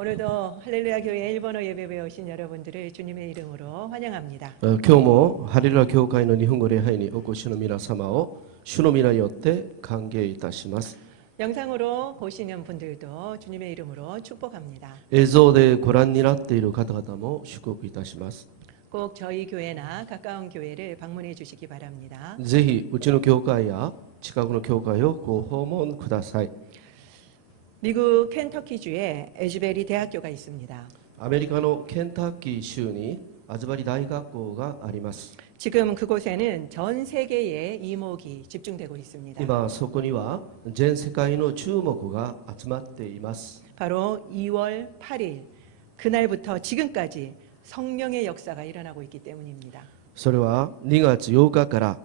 오늘도 할렐루야 교회 일본어 예배에 오신 여러분들을 주님의 이름으로 환영합니다. 今日もハレルヤ教会の日本語礼拝にお越しの皆様を主の皆によって歓迎いたします。 영상으로 보시는 분들도 주님의 이름으로 축복합니다. 映像でご覧になっている方々も祝福いたします。 꼭 저희 교회나 가까운 교회를 방문해 주시기 바랍니다. ぜひうちの教会や近くの教会をご訪問ください。 미국 켄터키주에 에즈베리 대학교가 있습니다. アメリカのケンタッキー州にアズバリ大学校があります。 지금 그곳에는 전 세계의 이목이 집중되고 있습니다. 今そこには全世界の注目が集まっています。 바로 2월 8일 그날부터 지금까지 성령의 역사가 일어나고 있기 때문입니다. それは2月8日から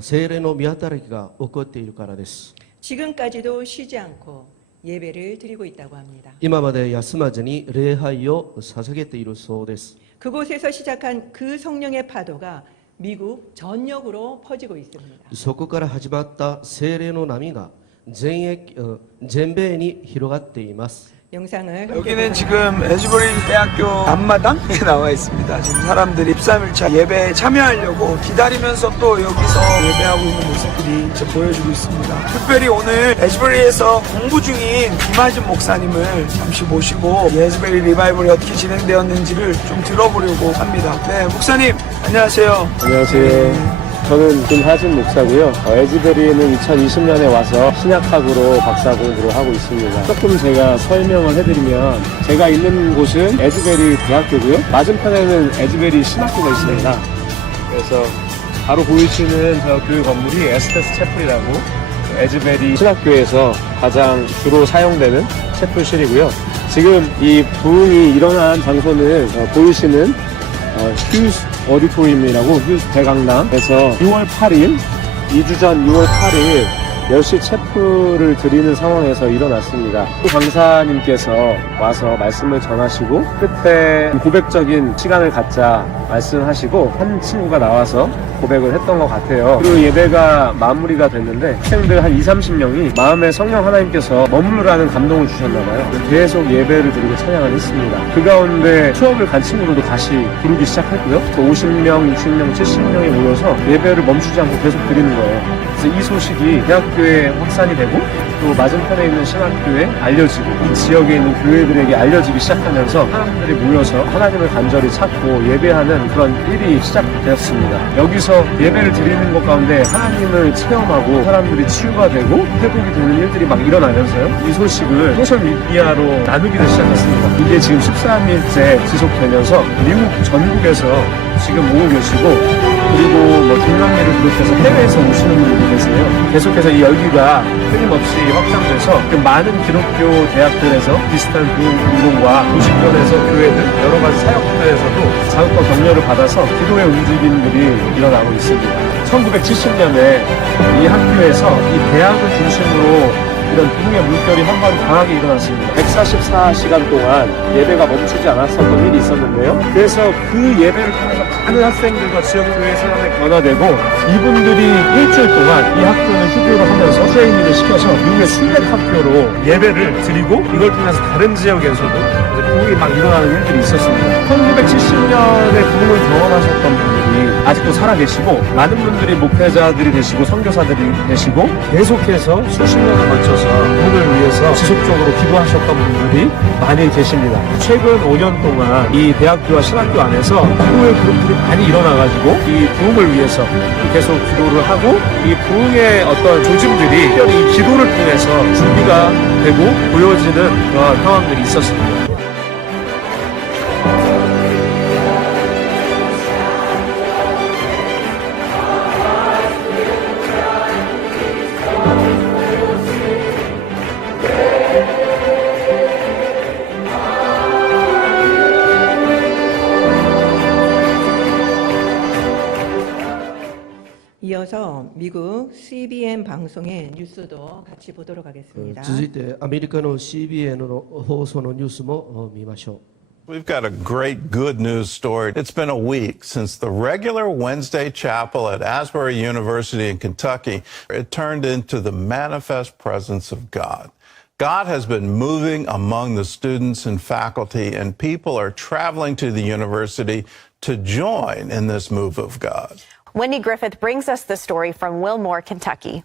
聖霊の御働きが起こっているからです。 지금까지도 쉬지 않고 예배를 드리고 있다고 합니다. 今まで休まずに礼拝を捧げているそうです。 그곳에서 시작한 그 성령의 파도가 미국 전역으로 퍼지고 있습니다. そこから始まった聖霊の波が全米に広がっています。 영상을 여기는 지금 에즈버리 대학교 앞마당에 나와 있습니다. 지금 사람들이 13일차 예배에 참여하려고 기다리면서 또 여기서 예배하고 있는 모습들이 이제 보여주고 있습니다. 특별히 오늘 에즈버리에서 공부 중인 김하진 목사님을 잠시 모시고 에즈버리 리바이벌이 어떻게 진행되었는지를 좀 들어보려고 합니다. 네, 목사님 안녕하세요. 안녕하세요. 저는 김하진 목사고요. 에즈베리에는 2020년에 와서 신약학으으로 박사 공부를 하고 있습니다. 조금 제가 설명을 해드리면 제가 있는 곳은 에즈베리 대학교고요. 맞은편에는 에즈베리 신학교가 있습니다. 그래서 바로 보이시는 저 교회 건물이 에스테스 채플이라고 에즈베리 신학교에서 가장 주로 사용되는 채플실이고요. 지금 이 부흥이 일어난 장소는 보이시는 휴스 오디토리움이라고 휴스 대강당에서 6월 8일 2주 전 6월 8일 10시 체프를 드리는 상황에서 일어났습니다. 강사님께서 와서 말씀을 전하시고 끝에 고백적인 시간을 갖자 말씀하시고 한 친구가 나와서 고백을 했던 것 같아요. 그리고 예배가 마무리가 됐는데 학생들 한 20-30명이 마음에 성령 하나님께서 머무르라는 감동을 주셨나봐요. 계속 예배를 드리고 찬양을 했습니다. 그 가운데 수업을 간 친구들도 다시 부르기 시작했고요. 50명, 60명, 70명이 모여서 예배를 멈추지 않고 계속 드리는 거예요. 그래서 이 소식이 대학교에 확산이 되고 또 맞은편에 있는 신학교에 알려지고 이 지역에 있는 교회들에게 알려지기 시작하면서 사람들이 모여서 하나님을 간절히 찾고 예배하는 그런 일이 시작되었습니다. 여기서 예배를 드리는 것 가운데 하나님을 체험하고 사람들이 치유가 되고 회복이 되는 일들이 막 일어나면서요. 이 소식을 소셜미디어로 나누기를 시작했습니다. 이게 지금 13일째 지속되면서 미국 전국에서 지금 오고 계시고 그리고 김남미를 비롯해서 해외에서 오시는 분들이 계세요. 계속해서 이 열기가 끊임없이 확장돼서 많은 기독교 대학들에서 비슷한 운동과 도시권에서 교회들 여러 가지 사역들에서도 자극과 격려를 받아서 기도의 움직임들이 일어나고 있습니다. 1970년에 이 학교에서 이 대학을 중심으로 이런 부흥의 물결이 한 번 강하게 일어났습니다. 144시간 동안 예배가 멈추지 않았었던 일이 있었는데요. 그래서 그 예배를 통해서 많은 학생들과 지역교회 사람에 변화되고 이분들이 일주일 동안 이 학교는 휴교를 하면서 트레이닝을 시켜서 미국의 순례학교로 예배를 드리고 이걸 통해서 다른 지역에서도 부흥이 막 일어나는 일들이 있었습니다. 1970년에 부흥을 경험하셨던 분들이 아직도 살아계시고 많은 분들이 목회자들이 되시고 선교사들이 되시고 계속해서 수십 년을 걸쳐서 부흥을 위해서 지속적으로 기도하셨던 분들이 많이 계십니다. 최근 5년 동안 이 대학교와 신학교 안에서 기도의 그룹들이 많이 일어나가지고 이 부흥을 위해서 계속 기도를 하고 이 부흥의 어떤 조짐들이 특별히 이 기도를 통해서 준비가 되고 보여지는 그런 상황들이 있었습니다. 이어서 미국 CBN 방송의 뉴스도 같이 보도록 하겠습니다. 続いてアメリカの CBN の放送のニュースも見ましょう。 We've got a great good news story. It's been a week since the regular Wednesday chapel at Asbury University in Kentucky, it turned into the manifest presence of God. God has been moving among the students and faculty, and people are traveling to the university to join in this move of God. Wendy Griffith brings us the story from Wilmore, Kentucky.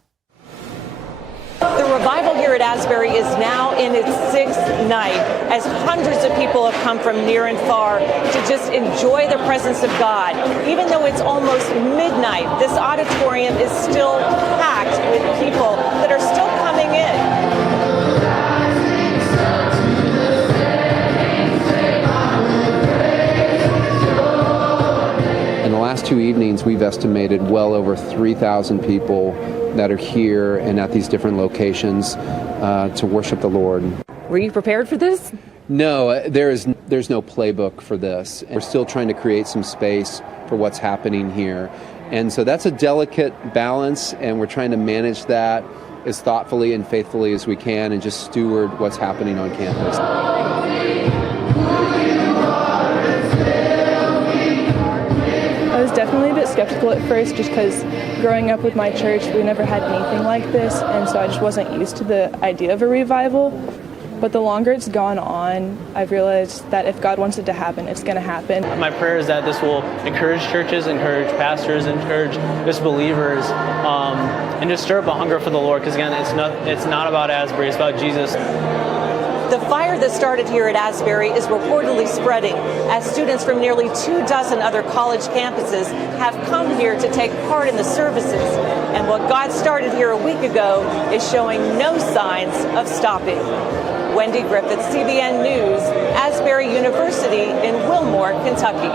The revival here at Asbury is now in its 6th night, as hundreds of people have come from near and far to just enjoy the presence of God. Even though it's almost midnight, this auditorium is still packed with people that are still coming in. In the last 2 evenings, we've estimated well over 3,000 people that are here and at these different locations to worship the Lord. Were you prepared for this? No, there's no playbook for this. We're still trying to create some space for what's happening here. And so that's a delicate balance, and we're trying to manage that as thoughtfully and faithfully as we can and just steward what's happening on campus. I was definitely a bit skeptical at first just because growing up with my church, we never had anything like this, and so I just wasn't used to the idea of a revival. But the longer it's gone on, I've realized that if God wants it to happen, it's going to happen. My prayer is that this will encourage churches, encourage pastors, encourage just believers, and just stir up a hunger for the Lord, because again, it's not about Asbury, it's about Jesus. The fire that started here at Asbury is reportedly spreading as students from nearly 24 other college campuses have come here to take part in the services. And what God started here a week ago is showing no signs of stopping. Wendy Griffith, CBN News, Asbury University in Wilmore, Kentucky.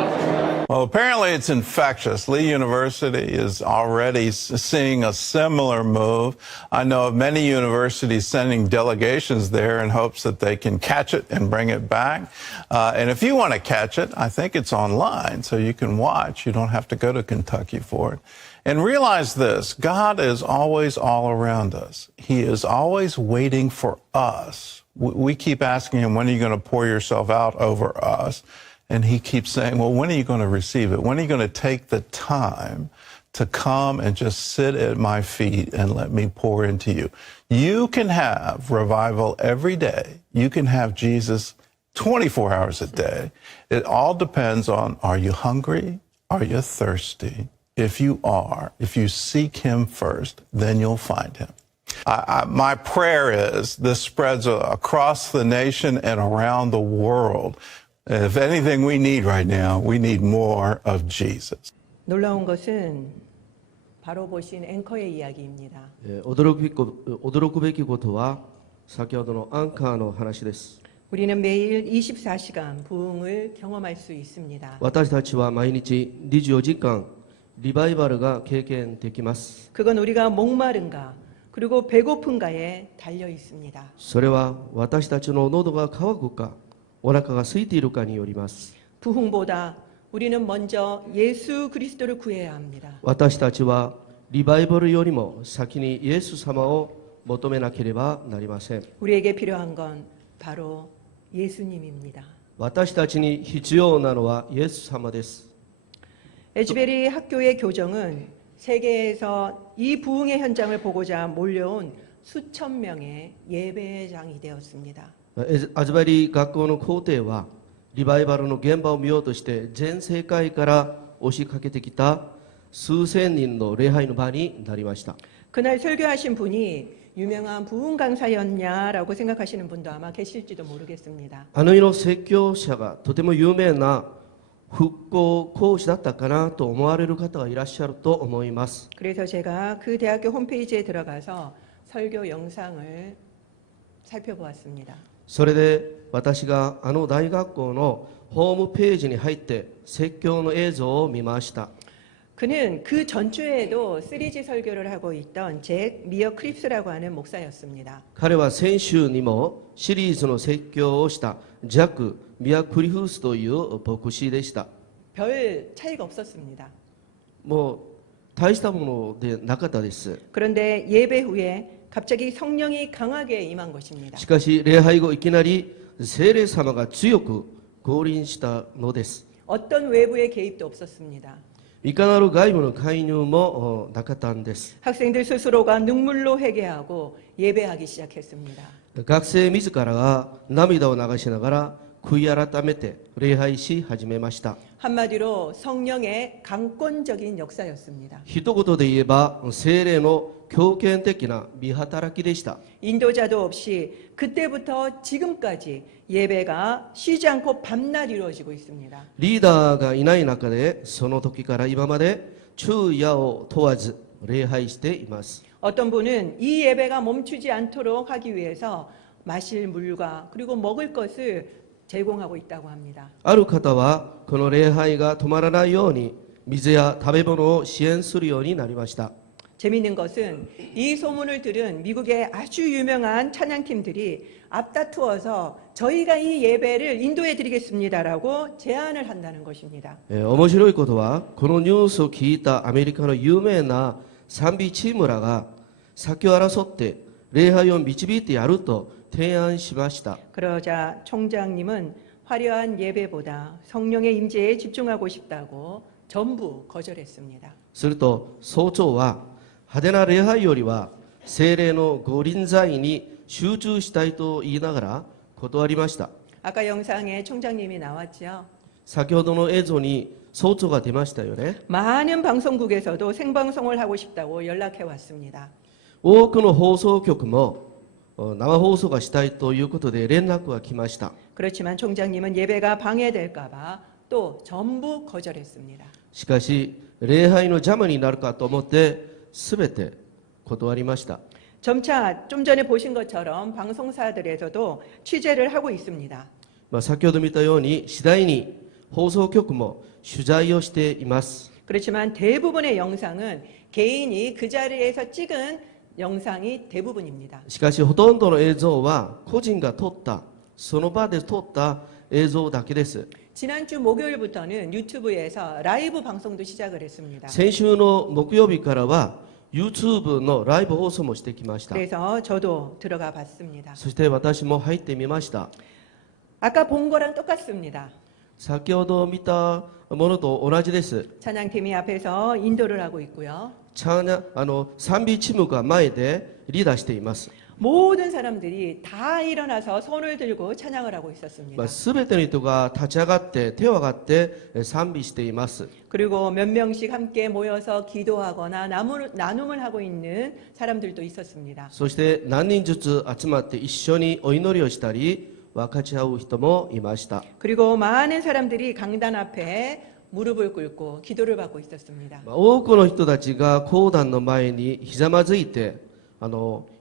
Well, apparently it's infectious. Lee University is already seeing a similar move. I know of many universities sending delegations there in hopes that they can catch it and bring it back. And if you want to catch it, I think it's online, so you can watch. You don't have to go to Kentucky for it. And realize this, God is always all around us. He is always waiting for us. We keep asking him, when are you going to pour yourself out over us? And he keeps saying, well, when are you going to receive it? When are you going to take the time to come and just sit at my feet and let me pour into you? You can have revival every day. You can have Jesus 24 hours a day. It all depends on, are you hungry? Are you thirsty? If you are, if you seek him first, then you'll find him. My prayer is this spreads across the nation and around the world. If anything we need right now, we need more of Jesus. 놀라운 것은 바로 보신 앵커의 이야기입니다. 驚くべきことは先ほどのアンカーの話です。 우리는 매일 24시간 부흥을 경험할 수 있습니다. 私たちは毎日24時間リバイバルが経験できます。 그건 우리가 목마른가 그리고 배고픈가에 달려 있습니다. それは私たちの喉が渇くかお腹が空いているかによります。 부흥보다 우리는 먼저 예수 그리스도를 구해야 합니다. 私たちはリバイバルよりも先にイエス様を求めなければなりません。 우리에게 필요한 건 바로 예수님입니다. 私たちに必要なのはイエス様です。 에즈베리 학교의 교정은 세계에서 이 부흥의 현장을 보고자 몰려온 수천 명의 예배장이 되었습니다. アズバリ学校の校庭はリバイバルの現場を見ようとして全世界から押しかけてきた数千人の礼拝の場になりました。 그날 설교하신 분이 유명한 부흥 강사였냐라고 생각하시는 분도 아마 계실지도 모르겠습니다. あの日の説教者がとても有名な復興講師だったかなと思われる方がいらっしゃると思います。 그래서 제가 그 대학교 홈페이지에 들어가서 설교 영상을 살펴보았습니다. それで私があの大学校のホームページに入って説教の映像を見ました。 그는 그 전주에도 3G 설교를 하고 있던 잭 미어 크립스라고 하는 목사였습니다. 彼は先週にもシリーズの説教をしたジャック・ミア・クリフスという牧師でした。 별 차이가 없었습니다. もう大したものでなかったです。 그런데 예배 후에 갑자기 성령이 강하게 임한 것입니다. しかし礼拝後いきなり聖霊様が強く降臨したのです。 어떤 외부의 개입도 없었습니다. いかなる外部の介入もなかったんです。 학생들 스스로가 눈물로 회개하고 예배하기 시작했습니다. 学生自らが涙を流しながら悔い改めて礼拝し始めました。 한마디로 성령의 강권적인 역사였습니다. 一言で言えば聖霊の強権的な見働きでした。 인도자도 없이 그때부터 지금까지 예배가 쉬지 않고 밤낮 이루어지고 있습니다. リーダーがいない中でその時から今まで昼夜を問わず礼拝しています。 어떤 분은 이 예배가 멈추지 않도록 하기 위해서 마실 물과 그리고 먹을 것을 제공하고 있다고 합니다. ある方はこの礼拝が止まらないように水や食べ物を支援するようになりました。 재미있는 것은 이 소문을 들은 미국의 아주 유명한 찬양팀들이 앞다투어서 저희가 이 예배를 인도해 드리겠습니다라고 제안을 한다는 것입니다. 面白いことはこのニュースを聞いたアメリカの有名な賛美チームらが先を争って礼拝を導いてやると提案しました。 그러자 총장님은 화려한 예배보다 성령의 임재에 집중하고 싶다고 전부 거절했습니다. すると総長は派手な礼拝よりは聖霊の御臨在に集中したいと言いながら断りました。 아까 영상에 총장님이 나왔죠. 先ほどの映像に総長が出ましたよね。 많은 방송국에서도 생방송을 하고 싶다고 연락해 왔습니다. 多くの放送局も生放送がしたいということで連絡が来ました。 그렇지만 총장님은 예배가 방해될까봐 또 전부 거절했습니다. しかし礼拝の邪魔になるかと思って全て断りました。 점차 좀 전에 보신 것처럼 방송사들에서도 취재를 하고 있습니다. 先ほど見たように次第に放送局も取材をしています。 그렇지만 대부분의 영상은 개인이 그 자리에서 찍은 영상이 대부분입니다. しかしほとんどの映像は個人が撮ったその場で撮った映像だけです。 지난주 목요일부터는 유튜브에서 라이브 방송도 시작을 했습니다. 先週の木曜日からは YouTube のライブ放送もしてきました。 그래서 저도 들어가 봤습니다. そして私も入ってみました。 아까 본 거랑 똑같습니다. 先ほど見たものと同じです。 찬양팀이 앞에서 인도를 하고 있고요. 賛美チームが前でリーダーしています。 모든 사람들이 다 일어나서 손을 들고 찬양을 하고 있었습니다. すべての人が立ち上がって手を挙がって賛美しています。 그리고 몇 명씩 함께 모여서 기도하거나 나눔을 하고 있는 사람들도 있었습니다. そして何人ずつ集まって一緒にお祈りをしたり分かち合う人もいました。 그리고 많은 사람들이 강단 앞에 무릎을 꿇고 기도를 받고 있었습니다. 多くの人たちが講談の前にひざまずいて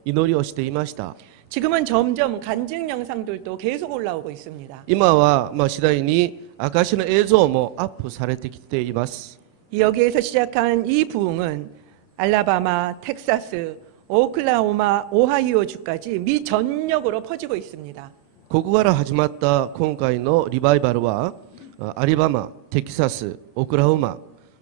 祈りをしていました。 지금은 점점 간증 영상들도 계속 올라오고 있습니다. 今は次第に証の映像もアップされてきています。 여기에서 시작한 이 부흥은 알라바마, 텍사스, 오클라호마, 오하이오 주까지 미 전역으로 퍼지고 있습니다. ここから始まった今回のリバイバルはアリバマ、テキサス、オクラホマ、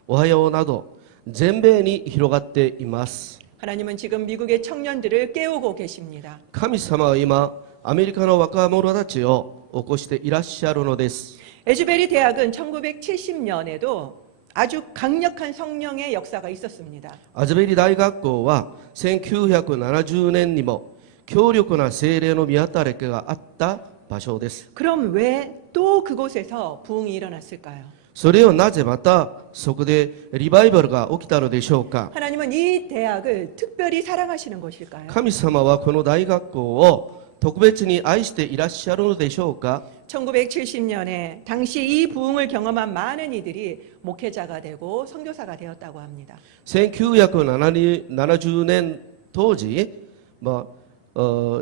オハイオなど全米に広がっています。 하나님은 지금 미국의 청년들을 깨우고 계십니다. 神様は今アメリカの若者たちを起こしていらっしゃるのです。 에즈베리 대학은 1970년에도 아주 강력한 성령의 역사가 있었습니다. アズベリ大学校は1970年にも強力な聖霊の見働きがあった場所です。 그럼 왜 또 그곳에서 부흥이 일어났을까요? それをなぜまたそこでリバイバルが起きたのでしょうか。 하나님은 이 대학을 특별히 사랑하시는 것일까요? 神様はこの大学校を特別に愛していらっしゃるのでしょうか。 1970년에 당시 이 부흥을 경험한 많은 이들이 목회자가 되고 선교사가 되었다고 합니다. 1970年当時、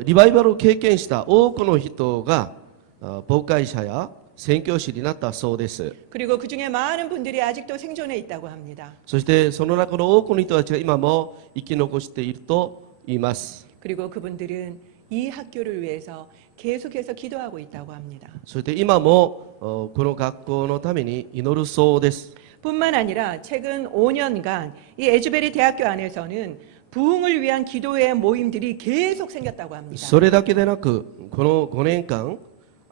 リバイバルを経験した多くの人が牧会者や宣教師になったそうです。 그리고 그 중에 많은 분들이 아직도 생존해 있다고 합니다. そしてその中の多くの人たちが今も生き残していると言います。 그리고 그분들은 이 학교를 위해서 계속해서 기도하고 있다고 합니다. そして今もこの学校のために祈るそうです。 뿐만 아니라 최근 5년간 이 에즈베리 대학교 안에서는 부흥을 위한 기도회 모임들이 계속 생겼다고 합니다. それだけでなくこの5年間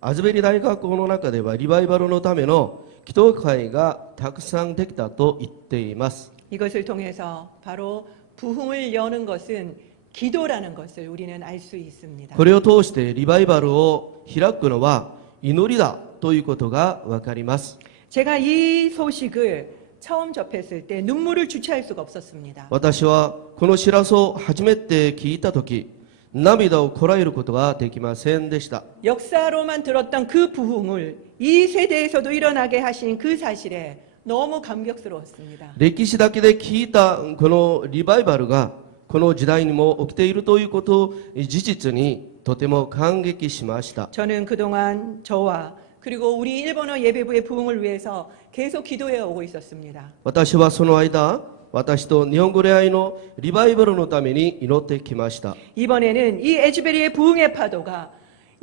アズベリ大学校の中ではリバイバルのための祈祷会がたくさんできたと言っています。 이것을 통해서 바로 부흥을 여는 것은 기도라는 것을 우리는 알 수 있습니다. これを通してリバイバルを開くのは祈りだということがわかります。 제가 이 소식을 처음 접했을 때 눈물을 주체할 수가 없었습니다. 私はこの知らせを初めて聞いたとき、涙をこらえることができませんでした。 역사로만 들었던 그 부흥을 이 세대에서도 일어나게 하신 그 사실에 너무 감격스러웠습니다. 歴史だけで聞いたこのリバイバルがこの時代にも起きているということ事実にとても感激しました。 저는 그동안 저와 그리고 우리 일본어 예배부의 부흥을 위해서 계속 기도해 오고 있었습니다. 私はその間、私と日本語礼拝のリバイバルのために祈ってきました。 이번에는 이 에즈베리의 부흥의 파도가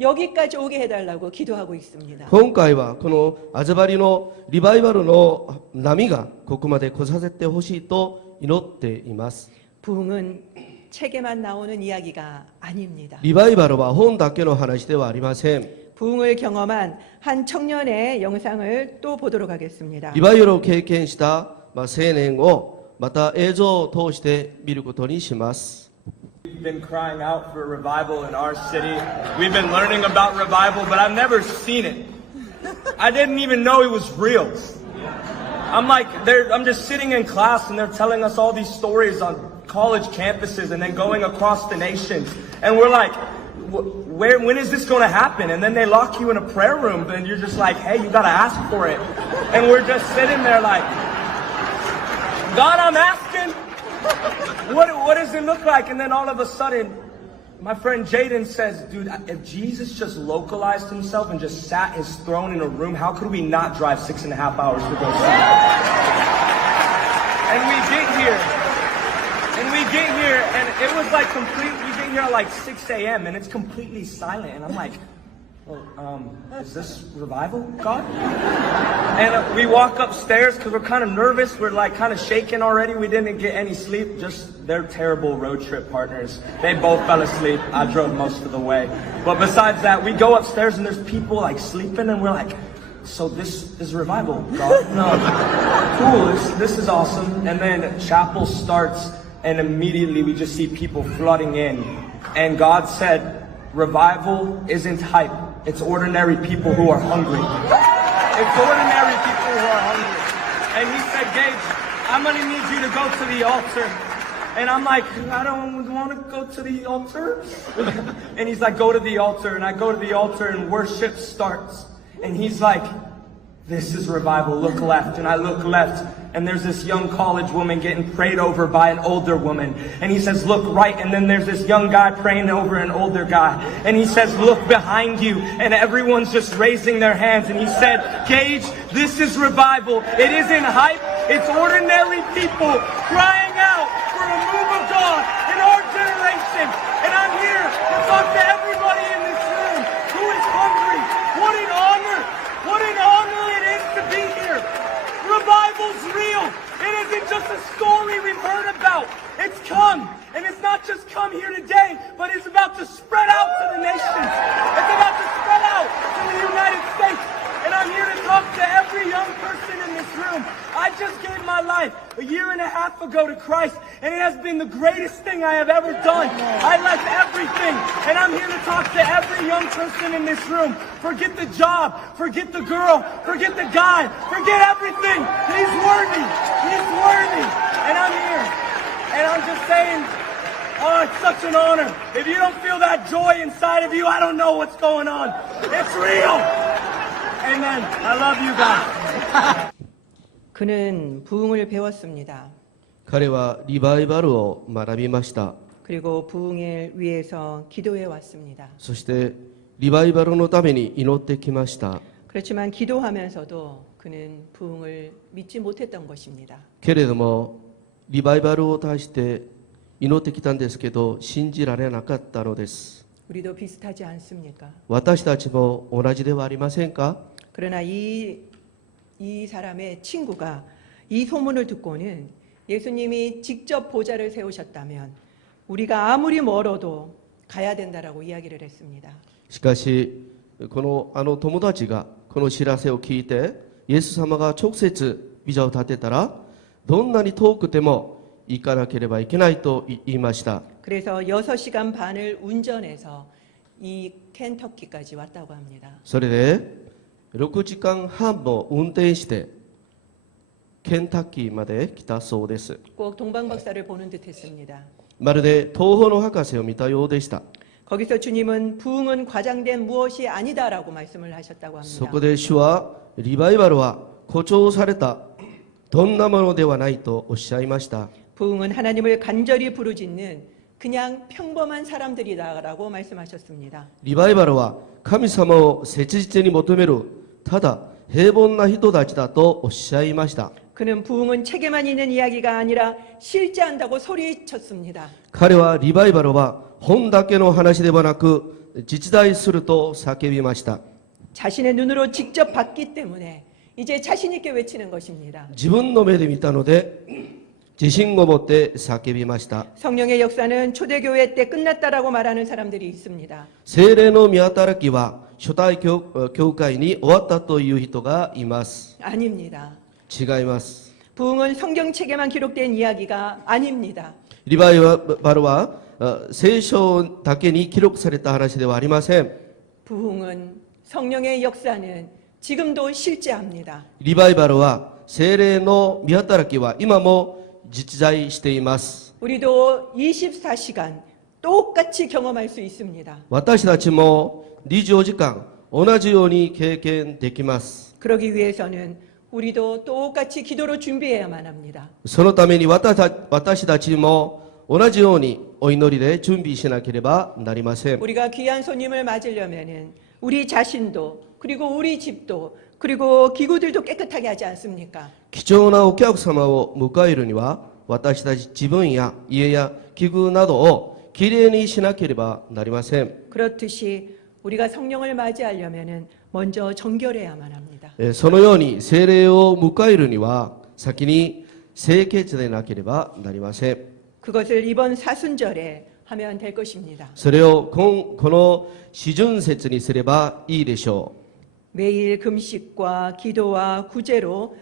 여기까지 오게 해달라고 기도하고 있습니다. 今回はこのアズバリのリバイバルの波がここまで来させてほしいと祈っています。 부흥은 책에만 나오는 이야기가 아닙니다. リバイバルは本だけの話ではありません。 부흥을 경험한 한 청년의 영상을 또 보도록 하겠습니다. リバイバルを経験した青年をまた映像を通して見ることにします。 We've been crying out for revival in our city. We've been learning about revival, but I've never seen it. I didn't even know it was real. I'm just sitting in class and they're telling us all these stories on college campuses and then going across the nation. And we're like, when is this going to happen? And then they lock you in a prayer room and you're just like, hey, you got to ask for it. And we're just sitting there like, God, I'm asking. What does it look like? And then all of a sudden, my friend Jaden says, dude, if Jesus just localized himself and just sat his throne in a room, how could we not drive 6.5 hours to go see him? And we get here, and it was like we get here at like 6 a.m. and it's completely silent. And I'm like, well, is this revival, God? And we walk upstairs because we're kind of nervous. We're like kind of shaking already. We didn't get any sleep. Just they're terrible road trip partners. They both fell asleep. I drove most of the way. But besides that, we go upstairs and there's people like sleeping and we're like, so this is revival, God? No. Cool, this is awesome. And then chapel starts and immediately we just see people flooding in. And God said, revival isn't hype. It's ordinary people who are hungry. It's ordinary people who are hungry. And he said, Gage, I'm going to need you to go to the altar. And I'm like, I don't want to go to the altar. And he's like, go to the altar. And I go to the altar and worship starts. And he's like, this is revival. Look left. And I look left. And there's this young college woman getting prayed over by an older woman. And he says, look right. And then there's this young guy praying over an older guy. And he says, look behind you. And everyone's just raising their hands. And he said, Gage, this is revival. It isn't hype. It's ordinary people crying out for a move of God in our generation. And I'm here to talk to everybody in this room who is hungry. What an honor. What an honor it is to be here. Revival's real. It isn't just a story we've heard about. It's come. And it's not just come here today, but it's about to spread out to the nations. It's about to spread out to the United States. And I'm here to talk to every young person in this room. I just gave my life 1.5 years ago to Christ, and it has been the greatest thing I have ever done. I left everything, and I'm here to talk to every young person in this room. Forget the job, forget the girl, forget the guy, forget everything. He's worthy. He's worthy. And I'm here. And I'm just saying, oh, it's such an honor. If you don't feel that joy inside of you, I don't know what's going on. It's real. Amen. I love you guys. 그는 부흥을 배웠습니다. 彼はリバイバルを学びました。 그리고 부흥을 위해서 기도해 왔습니다. そしてリバイバルのために祈ってきました。 그렇지만 기도하면서도 그는 부흥을 믿지 못했던 것입니다. けれどもリバイバルを対して祈ってきたんですけど信じられなかったのです。 우리도 비슷하지 않습니까? 私たちも同じではありませんか? 그러나 이 사람의 친구가 이 소문을 듣고는 예수님이 직접 보좌를 세우셨다면 우리가 아무리 멀어도 가야 된다라고 이야기를 했습니다. しかしこの友達がこの知らせを聞いてイエス様が直接ビザを立てたらどんなに遠くても行かなければいけないと言いました。 그래서 6시간 반을 운전해서 이 켄터키까지 왔다고 합니다. それで6時間半も運転してケンタッキーまで来たそうです。 꼭 동방 박사를 보는 듯했습니다. まるで東方の博士を見たようでした。 거기서 주님은 부흥은 과장된 무엇이 아니다라고 말씀을 하셨다고 そ 합니다. こで主はリバイバルは誇張されたどんなものではないとおっしゃいました。 부흥은 하나님을 간절히 부르짖는 그냥 평범한 사람들이다라고 말씀하셨습니다. リバイバルは神様を切実に求めるただ平凡な人たちだとおっしゃいました。 그는 부흥은 책에만 있는 이야기가 아니라 실제한다고 소리쳤습니다. 彼はリバイバルは本だけの話ではなく実在すると叫びました。 자신의 눈으로 직접 봤기 때문에 이제 자신 있게 외치는 것입니다. 自分の目で見たので自信を持って叫びました。 성령의 역사는 초대교회 때 끝났다라고 말하는 사람들이 있습니다. 聖霊の見働きは初代教会に終わったという人がいます。 아닙니다. 違います。 부흥은 성경책에만 기록된 이야기가 아닙니다. リバイバルは聖書だけに記録された話ではありません。 부흥은 성령의 역사는 지금도 실제합니다. リバイバルは聖霊の見働きは今も実在しています。 우리도 24시간 똑같이 경험할 수 있습니다. 私たちも24時間同じように経験できます。 그러기 위해서는 우리도 똑같이 기도로 준비해야만 합니다. そのために私たちも同じようにお祈りで準備しなければなりません。 우리가 귀한 손님을 맞으려면은 우리 자신도 그리고 우리 집도 그리고 기구들도 깨끗하게 하지 않습니까? 貴重なお客様を迎えるには私たち自分や家や器具などをきれいにしなければなりません。 그렇듯이 우리가 성령을 맞이하려면은 먼저 정결해야만 합니다. そのように聖霊を迎えるには先に清潔でなければなりません。 그것을 이번 사순절에 하면 될 것입니다. それをこの四旬節にすればいいでしょう。 매일 금식과 기도와 구제로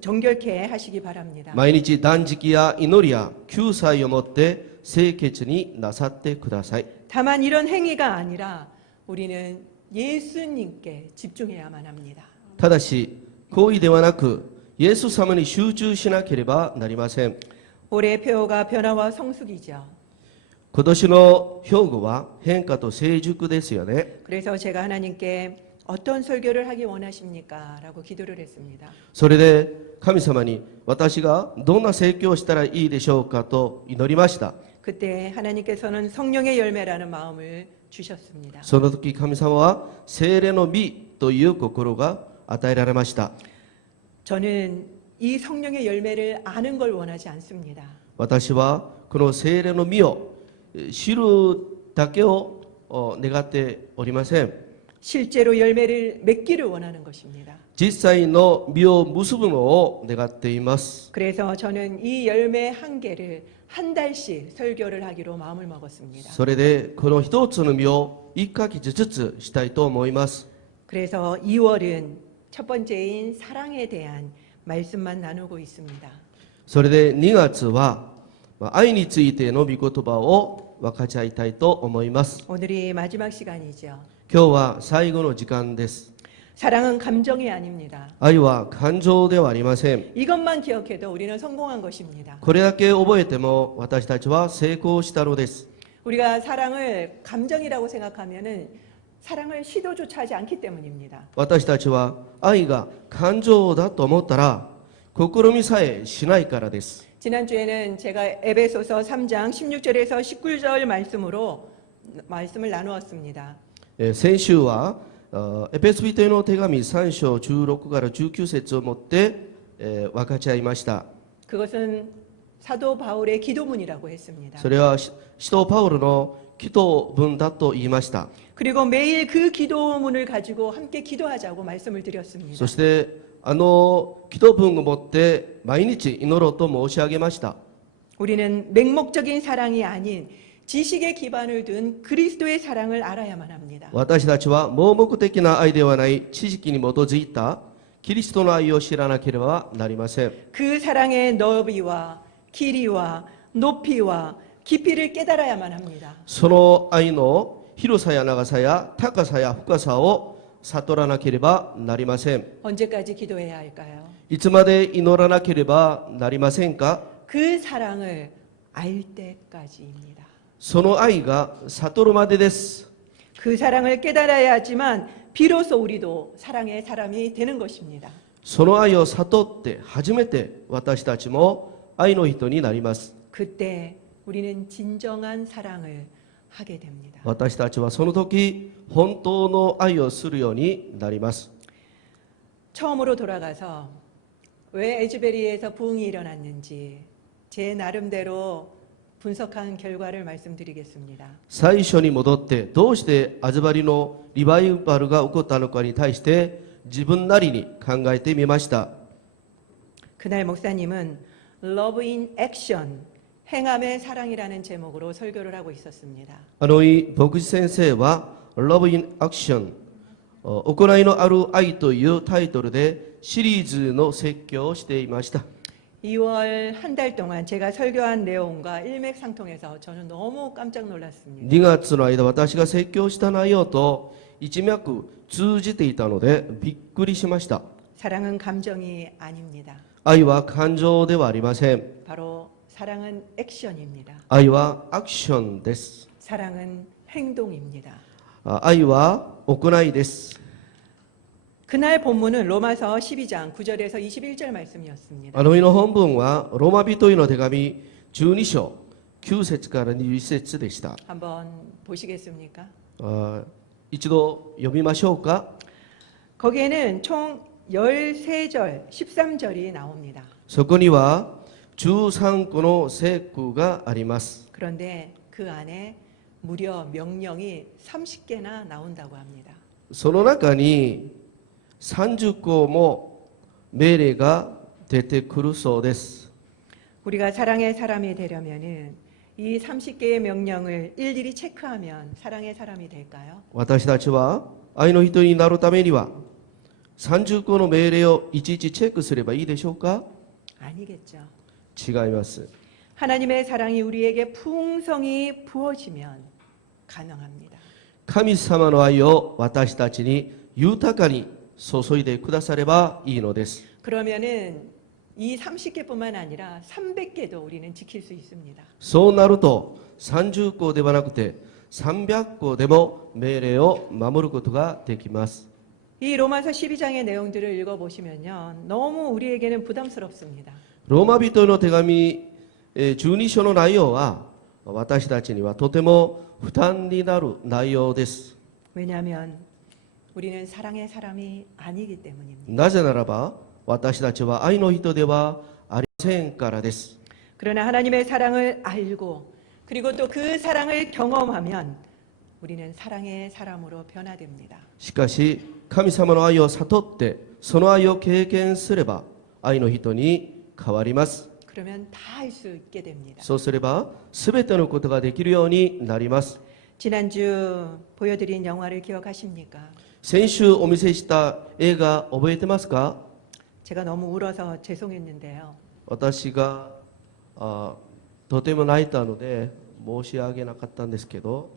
정결케 하시기 바랍니다. 毎日断食や祈りや救済をもって清潔になさってください。 다만 이런 행위가 아니라 우리는 예수님께 집중해야만 합니다. ただし行為ではなくイエス様に集中しなければなりません。 올해 표어가 변화와 성숙이죠. 今年の標語は変化と成熟ですよね。 그래서 제가 하나님께 어떤 설교를 하기 원하십니까? 라고 기도를 했습니다. それで神様に私がどんな説教をしたらいいでしょうかと祈りました。 그때 하나님께서는 성령의 열매라는 마음을 주셨습니다. その時神様は聖霊の実という心が与えられました。 저는 이 성령의 열매를 아는 걸 원하지 않습니다. 私はこの聖霊の実を知るだけを願っておりません。 실제로 열매를 맺기를 원하는 것입니다. 実際の実を結ぶのを願っています。 그래서 저는 이 열매 한 개를 한 달씩 설교를 하기로 마음을 먹었습니다. それでこの一つの実を1ヶ月ずつしたいと思います。 그래서 2월은 첫 번째인 사랑에 대한 말씀만 나누고 있습니다. それで2月は愛についての御言葉を分かち合いたいと思います。 오늘이 마지막 시간이죠. 今日は最後の時間です。 사랑은 감정이 아닙니다. 愛は感情ではありません。 이것만 기억해도 우리는 성공한 것입니다. これだけ覚えても私たちは成功したのです。 우리가 사랑을 감정이라고 생각하면은 사랑을 시도조차 하지 않기 때문입니다. 私たちは愛が感情だと思ったら試みさえしないからです。 지난주에는 제가 에베소서 3장 16절에서 19절 말씀을 나누었습니다. 先週はエペソビトへの手紙3章16から19節をもって分かち合いました。 그것은 사도 바울의 기도문이라고 했습니다. それは使徒パウロの祈祷文だと言いました。 그리고 매일 그 기도문을 가지고 함께 기도하자고 말씀을 드렸습니다. そして祈祷文を持って毎日祈ろうと申し上げました。 우리는 맹목적인 사랑이 아닌 지식에 기반을 둔 그리스도의 사랑을 알아야만 합니다. 私たちは盲目的な愛ではない知識に基づいたキリストの愛を知らなければなりません。 그 사랑의 너비와 길이와 높이와 깊이를 깨달아야만 합니다. その愛の広さや長さや高さや深さを悟らなければなりません。 언제까지 기도해야 할까요? いつまで祈らなければなりませんか？ 그 사랑을 알 때까지입니다. その愛が悟るまでです。 그 사랑을 깨달아야 하지만 비로소 우리도 사랑의 사람이 되는 것입니다. その愛を悟って初めて私たちも愛の人になります。 그때 우리는 진정한 사랑을 하게 됩니다. 私たちはその時本当の愛をするようになります。 처음으로 돌아가서 왜 에즈베리에서 부흥이 일어났는지 제 나름대로 분석한 결과를 말씀드리겠습니다. 最初に戻ってどうしてアズバリのリバイバルが起こったのかに対して自分なりに考えてみました。 그날 목사님은 Love in Action, 행함의 사랑이라는 제목으로 설교를 하고 있었습니다. あの日牧師先生は Love in Action 行いのある愛というタイトルでシリーズの説教をしていました。 2월 한 달 동안 제가 설교한 내용과 일맥상통해서 저는 너무 깜짝 놀랐습니다. 2月の間私が説教した内容と一脈通じていたのでびっくりしました。 사랑은 감정이 아닙니다. 愛は感情ではありません。 바로 사랑은 액션입니다. 愛はアクションです。 사랑은 행동입니다. 愛は行いです。 그날 본문은 로마서 12장 9절에서 21절 말씀이었습니다. あの日の本文はローマ人への手紙12章9節から21節でした。 한번 보시겠습니까? 一度読みましょうか。 거기에는 총 13절, 13절이 나옵니다. そこには13個の聖句があります。 그런데 그 안에 무려 명령이 30개나 나온다고 합니다. その中に30個も命令が出てくるそうです。 우리가 사랑의 사람이 되려면은 이 30개의 명령을 일일이 체크하면 사랑의 사람이 될까요? 私たちは愛の人になるためには30個の命令をいちいちチェックすればいいでしょうか？ 아니겠죠. 違います。 하나님의 사랑이 우리에게 풍성히 부어지면 가능합니다. 神様の愛を私たちに豊かに注いでくださればいいのです。 그러면은 이 30개뿐만 아니라 300개도 우리는 지킬 수 있습니다. そうなると30個ではなくて300個でも命令を守ることができます。 이 로마서 12장의 내용들을 읽어보시면요. 너무 우리에게는 부담스럽습니다. ローマ人への手紙12章の内容は私たちにはとても負担になる内容です。 왜냐하면 우리는 사랑의 사람이 아니기 때문입니다. なぜならば私たちは愛の人ではありませんからです。 그러나 하나님의 사랑을 알고 그리고 또 그 사랑을 경험하면 우리는 사랑의 사람으로 변화됩니다. しかし神様の愛を悟ってその愛を経験すれば愛の人に変わります。 그러면 다 할 수 있게 됩니다. そうすれば全てのことができるようになります。 지난주 보여드린 영화를 기억하십니까? 先週お見せした映画覚えてますか？ 제가 너무 울어서 죄송했는데요. 私がとても泣いたので申し上げなかったんですけど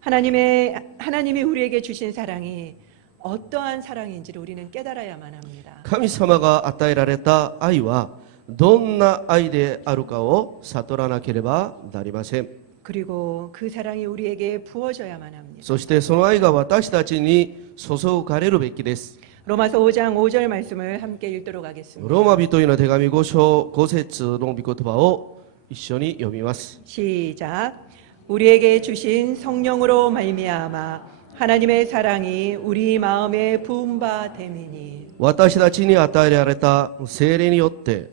하나님이 우리에게 주신 사랑이 어떠한 사랑인지를 우리는 깨달아야만 합니다. 神様が与えられた愛はどんな愛であるかを悟らなければなりません。 그리고 그 사랑이 우리에게 부어져야만 합니다. そしてその愛が私たちに注がれるべきです。 로마서 5장 5절 말씀을 함께 읽도록 하겠습니다. ローマ人への手紙5章5節の御言葉を一緒に読みます。 시작. 우리에게 주신 성령으로 말미암아 하나님의 사랑이 우리 마음에 부은 바 됨이니 私たちに与えられた聖霊によって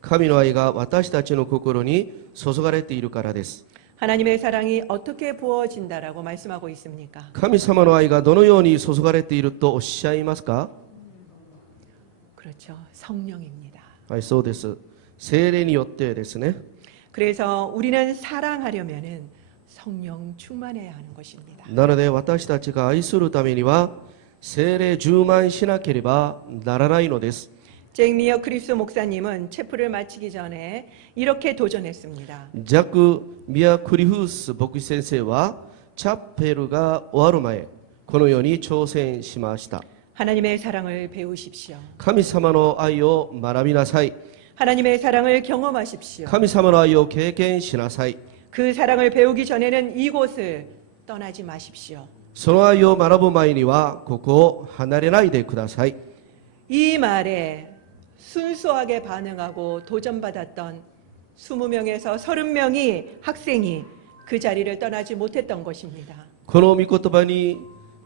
神の愛が私たちの心に注がれているからです。 하나님의 사랑이 어떻게 부어진다라고 말씀하고 있습니까? 神様の愛がどのように注がれているとおっしゃいますか？ 그렇죠. 성령입니다. はい、そうです。聖霊によってですね。 그래서 우리는 사랑하려면은 성령 충만해야 하는 것입니다. なので私たちが愛するためには聖霊充満しなければならないのです。 잭미어 크리스 목사님은 체프를 마치기 전에 이렇게 도전했습니다. ジャック・ミア・クリフース牧師先生はチャペルが終わる前このように挑戦しました。 하나님의 사랑을 배우십시오. 神様の愛を学びなさい。 하나님의 사랑을 경험하십시오. 神様の愛を経験しなさい。 그 사랑을 배우기 전에는 이곳을 떠나지 마십시오. その愛を学ぶ前にはここを離れないでください。 이 말에 순수하게 반응하고 도전받았던 20명에서 30명이 학생이 그 자리를 떠나지 못했던 것입니다. この御言葉に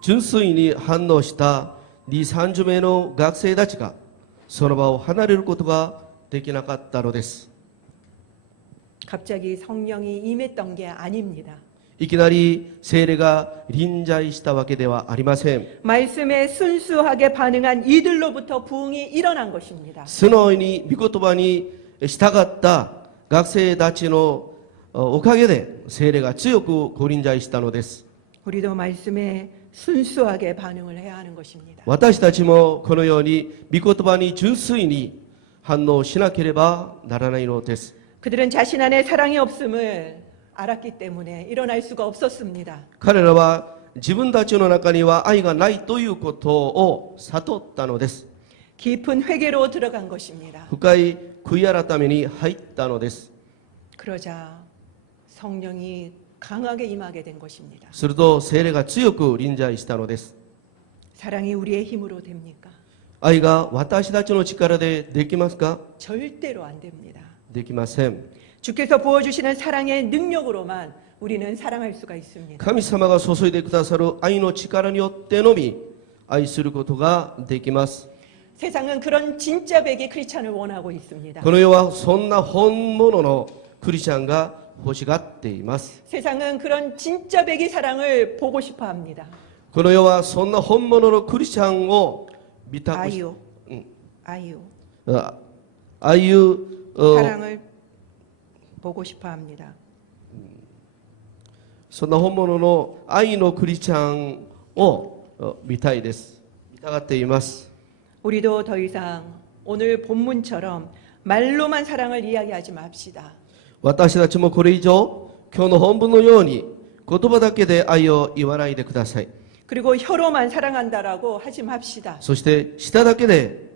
純粋に反応した2、30名の学生たちがその場を離れることができなかったのです。 갑자기 성령이 임했던 게 아닙니다. いきなり聖霊が臨在したわけではありません。 말씀에 순수하게 반응한 이들로부터 부흥이 일어난 것입니다. 素直に御言葉に従った学生たちのおかげで聖霊が強くご臨在したのです。 우리도 말씀에 순수하게 반응을 해야 하는 것입니다. 私たちもこのように御言葉に純粋に反応しなければならないのです。 그들은 자신 안에 사랑이 없음을 알았기 때문에 일어날 수가 없었습니다. 彼らは自分たちの中には愛がないということを悟ったのです。 깊은 회개로 들어간 것입니다. 深い悔い改めに入ったのです。 그러자 성령이 강하게 임하게 된 것입니다. すると聖霊が強く臨在したのです。 사랑이 우리의 힘으로 됩니까? 愛が私たちの力でできますか？ 절대로 안 됩니다. できません。 주께서 부어주시는 사랑의 능력으로만 우리는 사랑할 수가 있습니다. 神様が注いでくださる愛の力によってのみ愛することができます。 세상은 그런 진짜 백의 크리스찬을 원하고 있습니다. この世はそんな本物のクリスチャンが欲しがっています。 세상은 그런 진짜 백의 사랑을 보고 싶어 합니다. この世はそんな本物のクリスチャンを見たくし 아유, 아유, ああいう사랑을 보고 싶어 합니다. そんな本物の愛のクリスチャンを見たいです。見たがっています。 우리도 더 이상 오늘 본문처럼 말로만 사랑을 이야기하지 맙시다. 私たちもこれ以上今日の本文のように言葉だけで愛を言わないでください。 그리고 혀로만 사랑한다라고 하지 맙시다. そして舌だけで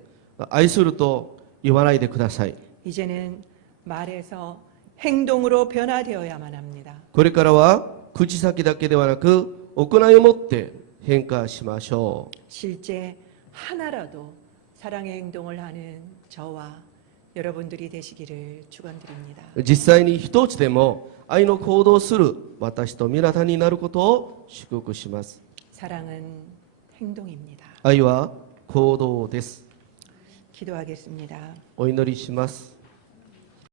愛すると言わないでください。 이제는 말에서 행동으로 변화되어야만 합니다. これからは口先だけではなく行いをもって変化しましょう。 실제 하나라도 사랑의 행동을 하는 저와 여러분들이 되시기를 축원드립니다. 実際に一つでも愛の行動をする私と皆さんになることを祝福します。 사랑은 행동입니다. 愛は行動です。 기도하겠습니다. お祈りします。